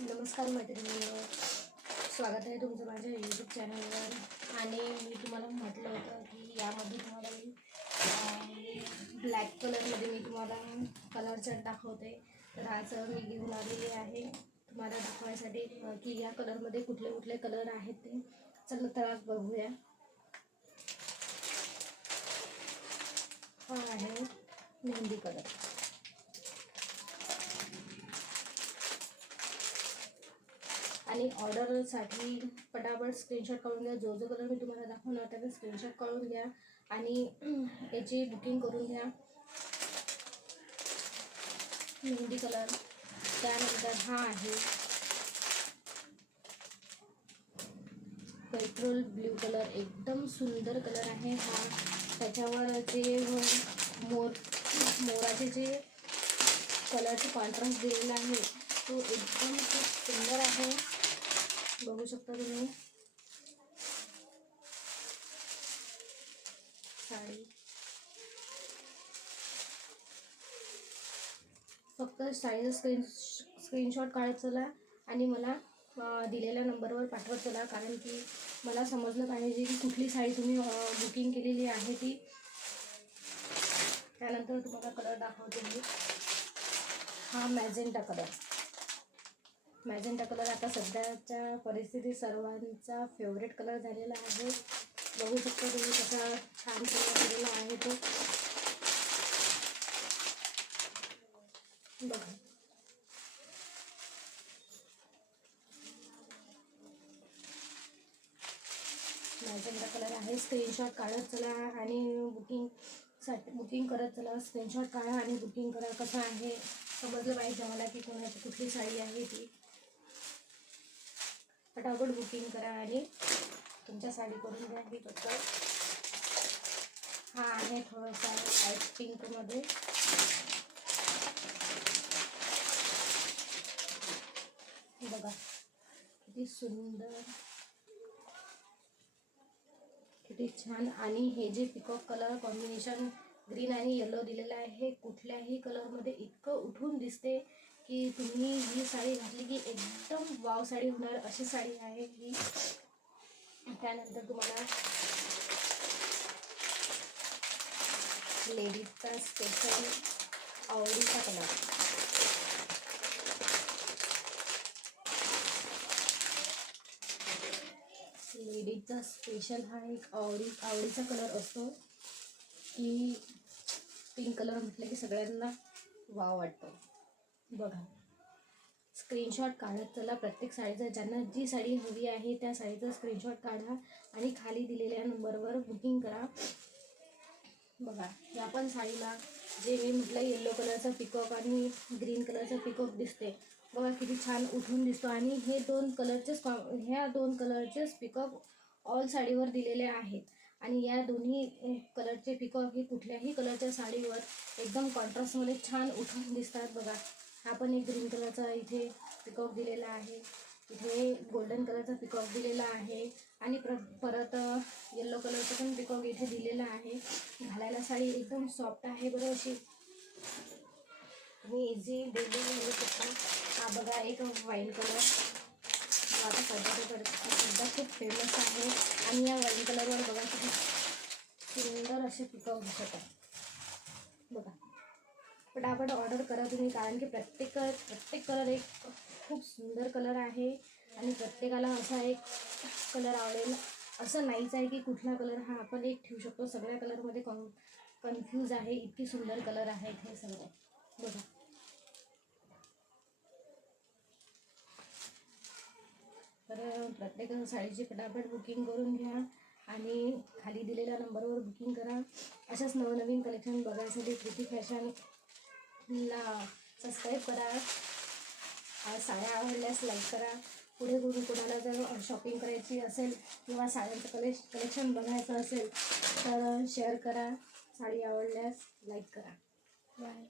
नमस्कार मैत्रिणींनो, स्वागत आहे तुमचं माझ्या यूट्यूब चॅनलवर. आणि मी तुम्हाला म्हटलं होतं की यामध्ये तुम्हाला मी ब्लॅक कलरमध्ये मी तुम्हाला कलर चार्ट दाखवते. तर आज मी घेऊन आलेली आहे तुम्हाला दाखवायसाठी की या कलरमध्ये कुठले कुठले कलर आहेत ते. चला तर आज बघूया. हा आहे मेहंदी कलर. आणि ऑर्डरसाठी पटापट स्क्रीनशॉट काढून घ्या. जो कलर मी तुम्हाला दाखवणार त्याचा स्क्रीनशॉट काढून घ्या आणि याची बुकिंग करून घ्या. मेहंदी कलर. त्यानंतर हा आहे पेट्रोल ब्ल्यू कलर. एकदम सुंदर कलर आहे हा. त्याच्यावर जे मोराचे जे कलरचे कॉन्ट्रास्ट दिलेला आहे तो एकदम खूप सुंदर आहे. बघू शकता तुम्ही. साडी फक्त साडीचा स्क्रीनशॉट काढत चला आणि मला दिलेल्या नंबरवर पाठवत चला, कारण की मला समजलं पाहिजे की कुठली साडी तुम्ही बुकिंग केलेली आहे ती. त्यानंतर तुम्हाला कलर दाखवते मी. हा मॅजेंटा कलर. मॅजेंटा कलर आता सध्याच्या परिस्थितीत सर्वांचा फेवरेट कलर झालेला आहे. बघू शकता तुम्ही कसा छान कलर केलेला आहे तो. बघा. मॅजेंटा कलर आहे. स्क्रीनशॉट काढत चला आणि बुकिंग करत चला. स्क्रीनशॉट काढा आणि बुकिंग करा. कसं आहे समजलं पाहिजे मला की कोणाची कुठली साडी आहे ती. फटाफट बुकिंग करा आणि तुमच्या साडी करून घ्या. ही फक्त हा आहे थोडासा लाईट पिंकमध्ये. बघा किती सुंदर, किती छान. आणि हे जे पिकॉक कलर कॉम्बिनेशन ग्रीन आणि येलो दिलेलं आहे, कुठल्याही कलरमध्ये इतकं उठून दिसते की तुम्ही ही साडी घातली की एकदम वाव साडी होणार अशी साडी आहे ही. त्यानंतर तुम्हाला लेडीजचा स्पेशल आवडीचा कलर. लेडीजचा स्पेशल हा एक आवडीचा कलर असतो की पिंक कलर म्हटलं की सगळ्यांना वाव वाटतो. बघा. स्क्रीनशॉट काढत चला प्रत्येक साडीचा. ज्यांना जी साडी हवी आहे त्या साडीचा स्क्रीनशॉट काढा आणि खाली दिलेल्या नंबरवर बुकिंग करा. बघा या पण साडीला जे मी म्हटलं येलो कलरचा पिकॉक आणि ग्रीन कलरचा पिकॉक दिसते. बघा किती छान उठून दिसतो. आणि हे ह्या दोन कलरचेच पिकॉक ऑल साडीवर दिलेले आहेत. आणि या दोन्ही कलरचे पिकॉक हे कुठल्याही कलरच्या साडीवर एकदम कॉन्ट्रास्टमध्ये छान उठून दिसतात. बघा हा पण एक ग्रीन कलरचा इथे पिकॉक दिलेला आहे. इथे गोल्डन कलरचा पिकॉक दिलेला आहे. आणि परत येलो कलरचा पण पिकॉक इथे दिलेला आहे. घालायला साडी एकदम सॉफ्ट आहे बरं अशी. तुम्ही इझी डेली घालू शकता. हा बघा एक वाईन कलर. आता सध्या खूप फेमस आहे. आणि या वाईन कलरवर बघा किती सुंदर असे पिकॉक दिसत आहे. बघा फटाफट ऑर्डर करा तुम्ही, कारण की प्रत्येक कलर एक खूप सुंदर कलर आहे. आणि प्रत्येकाला असा एक कलर आवडेल असं नाहीच आहे की कुठला कलर हा आपण एक ठेवू शकतो. सगळ्या कलरमध्ये कन्फ्यूज आहे. इतकी सुंदर कलर आहेत हे सगळे. बघा तर प्रत्येक साडीची फटाफट बुकिंग करून घ्या आणि खाली दिलेल्या नंबरवर बुकिंग करा. अशाच नवनवीन कलेक्शन बघायसाठी प्रीती फॅशनला सबस्क्राईब करा. साड्या आवडल्यास लाईक करा. पुढे कोणाला जर शॉपिंग करायची असेल किंवा साड्यांचं कलेक्शन बघायचं असेल तर शेअर करा. साडी आवडल्यास लाईक करा. बाय.